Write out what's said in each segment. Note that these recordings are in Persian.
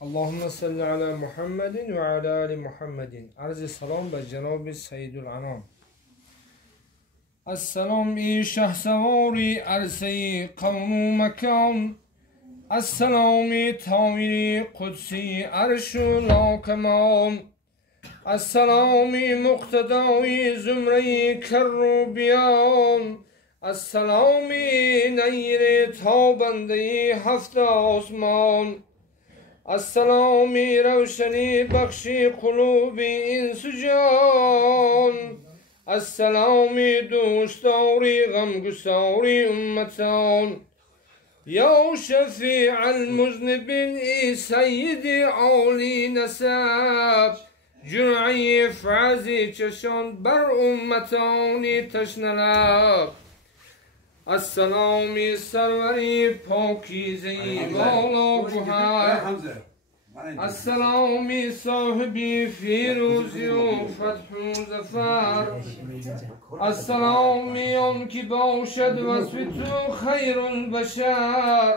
Allahümme salli ala Muhammedin ve ala ali Muhammedin. Arz-ı selam ve Cenab-ı Seyyidül Anam. Esselam-i şahsevari arse-i kavmu mekan. Esselam-i taviri kudsi arş-ı la-keman. Esselam-i muktedai zümre-i kerru biyan. Esselam-i neyri tavbende-i hafte osman. Esselami revşeni bakşi kulubi insucan. Esselami duştavri gamgusavri ümmetan. Ya şefi'al muznibin i seyyidi ali nesab. Cür'i frazi çeşan ber ümmetani teşnelab. Esselami serveri pakize-i vala buhar. Esselami sahibi firuzi u fethu zafar. Esselami on ki bاشد وصفتو خیرul beşer.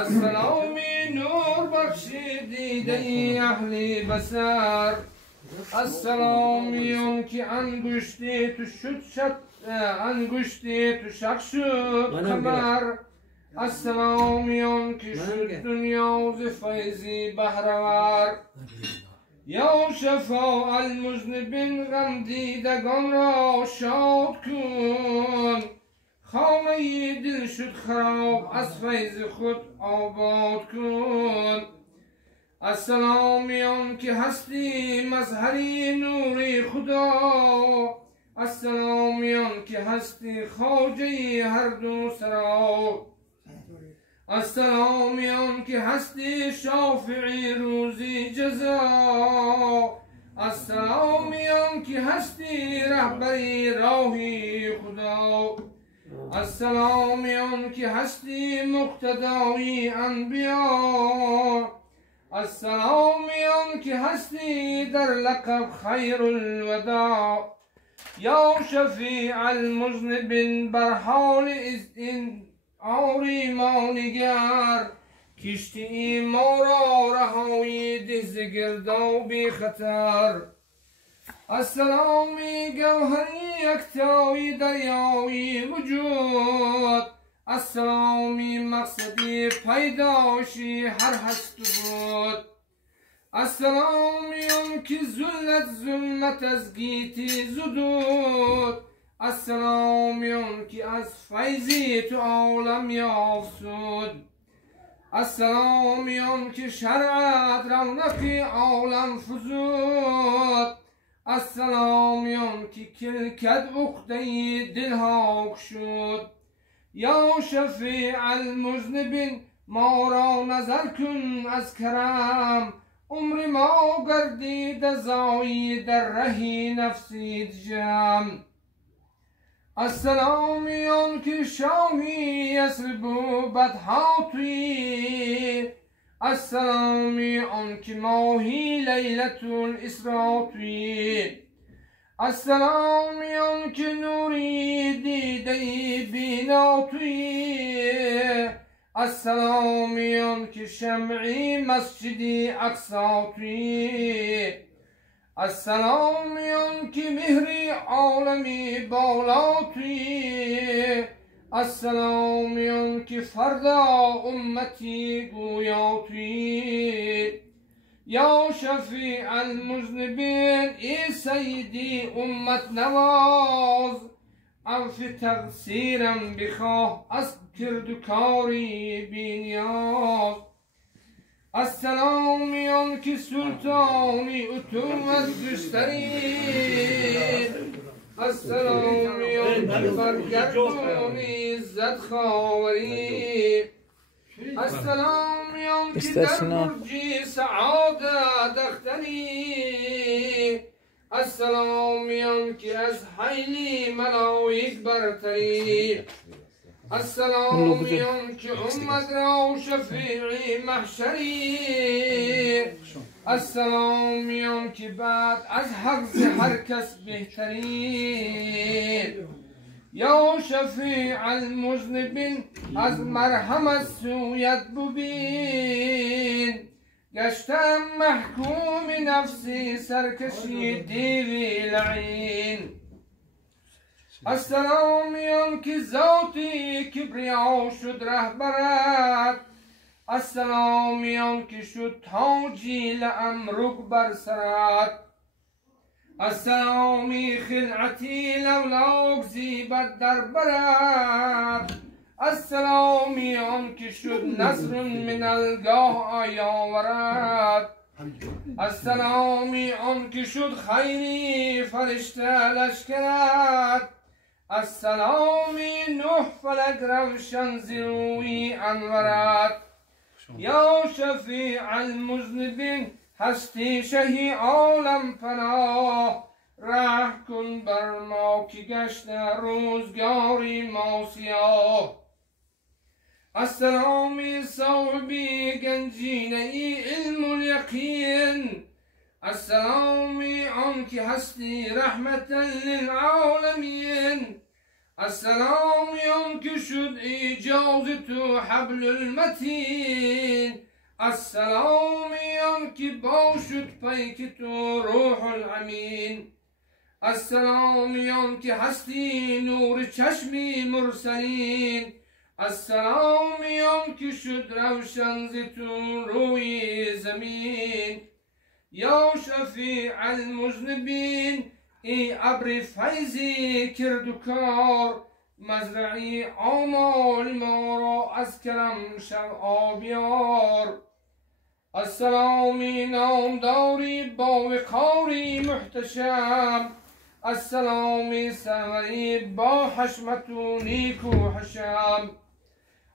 Esselami nur bakşi dide-i ahli beser. Esselami on ki anguşti tuşut şat انگشتی تو شق شد کمر. السلامیان که شد دنیا ز فیضی بهرور. یا شفاء المذنبین غم دیدگان را شاد کن. خانه دل شد خراب از فیض خود آباد کن. السلامیان که هستی مظهری نور خدا. السلامیان که هستی خواجه هر دو سرا. السلامیان که هستی شافعی روزی جزا. السلامیان که هستی رهبری راهی خدا. السلامیان که هستی مقتدای انبیا. السلامیان که هستی در لقب خیر الوداع. یا شفیع المذنبین بر حال این آری ما نگر. کشتی ما را رهایی ده ز گردابی خطر. السلامی گوهری یکتایی دریایی وجود. السلامی مقصدی پیداشی هر هست بود. السلامیان که ظلمت از گیتی زدود. السلامیان که از فیضی تو عالم یافت. السلامیان که شرعت رونقی عالم فزود. السلامیان که کلکد عقده دلها شد. یا شفیع المذنبین ما را نظر کن از کرم. عمر ما گردید زایی در رهی نفسی جمع. السلامیان که شاهی یثرب بدها تویی. السلامیان که ماهی لیلت الاسرا تویی. السلامیان که نوری دیده بینا تویی. السلامیان که شمعی مسجدی اقصا تویی. السلامیان که مهری عالمی بالا تویی. السلامیان که فردا امتی گویا تویی. یا شفیع المذنبین ای سیدی امت نواز. عفو تقصیرم بخواه از کردگاری بی نیاز. السلامیان که سلطانی اتومت گشتری. السلامیان که برگردانی عزت خاوری. السلامیان که در برجی سعادت اختری. السلامیان که از حیلی ملائک برتری. السلامیان که امت را شفیعی محشری. السلامیان که بعد از حق هر کس بهتری. یا شفیع المذنبین از مرحمت سویت ببین. گشتم محکوم نفسی سرکشی دیوی لعین. السلامیان که ذاتی کبریا شد رهبرت، السلامیان که شد تاجی لعمرک بر سرت. السلامی خلعتی لولاک زیبت در برت، السلامیان که شد نصر من الگاه آیاورت. السلامی آن که شد خیری فرشته لشکرت، السلامی نه فلک روشن زیروی انورت. یا شفیع المذنبین هستی شهی عالم پناه، ره کن بر ما که گشته روزگاری ما سیاه. السلامی صاحبی گنجینه ای علم الیقین، السلامی آن که هستی رحمتا للعالمین. السلامی آن که شد ایجاز تو حبل المتین، السلامی آن که باشد پیک تو روح الامین. السلامی آن که هستی نور چشمی مرسلین، السلامی آن که شد روشن ز تو روی زمین. یا شفیع المذنبین ای ابر فیضی کرد و کار، مزرعی آمال ما را از کرم شب آبیار. السلامی نامداری با وقاری محتشم، السلامی سوری با حشمت و نیک و حشم.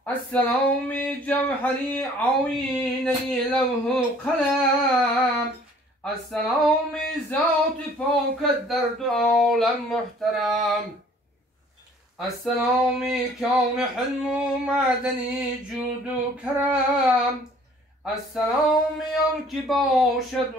السلامی جوهری آیینه لوح و قلم، السلامی ذات پاکت در دو عالم محترم. السلامی کون حلم و معدنی جود و کرم، السلامی آن که باشد